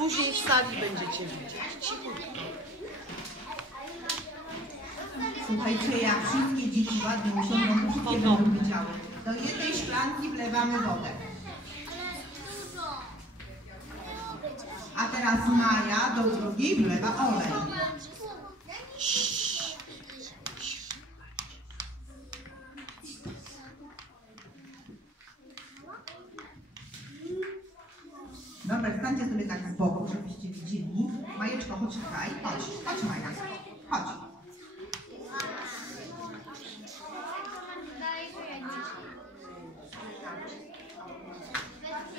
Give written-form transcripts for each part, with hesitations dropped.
Później w sali będziecie widzieć. Cichutko. Słuchajcie, jak wszystkie dzieci ładnie usiądą, to wszystkie będą widziały. Do jednej szklanki wlewamy wodę. A teraz Maja do drugiej wlewa olej. Dobra, stańcie sobie tak z boku, żebyście widzieli. Majeczko, chodź tutaj. Chodź Maja. Chodź.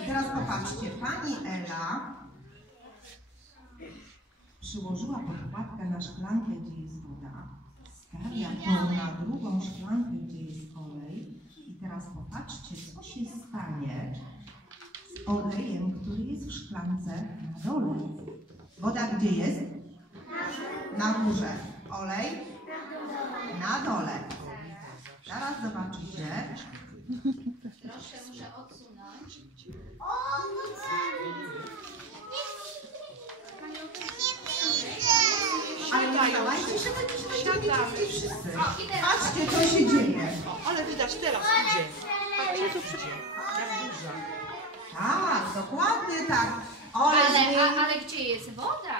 I teraz popatrzcie, pani Ela przyłożyła podkładkę na szklankę, gdzie jest woda, stawia to na drugą szklankę, gdzie jest olej i teraz popatrzcie, co się stanie z olejem, który jest w szklance na dole. Woda gdzie jest? Na górze. Olej? Na dole. Zaraz zobaczycie. Proszę, muszę odsunąć. Ale nie dawajcie się Siadamy. wszyscy. Patrzcie, co się dzieje. Ale widać, teraz idzie. Patrzcie, tu idzie. Jak duża. Tak, dokładnie tak. Olej Ale gdzie jest woda?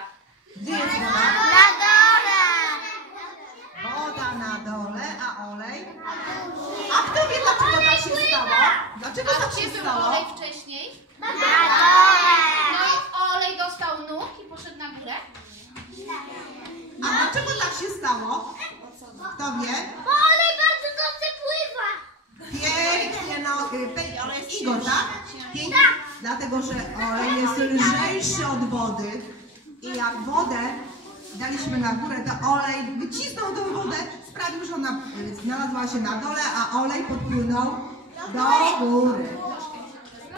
Gdzie jest woda? Na dole! Woda na dole, a olej? A kto wie, dlaczego tak się stało? Dlaczego A tak gdzie się był stało? olej wcześniej? Na dole! No i olej dostał nóg i poszedł na górę? A dlaczego tak się stało? Kto wie? Bo olej bardzo dobrze pływa! Pięknie, no. Igor, tak? Pięknie. Dlatego, że olej jest lżejszy od wody i jak wodę daliśmy na górę, to olej wycisnął tą wodę, sprawił, że ona znalazła się na dole, a olej podpłynął do góry.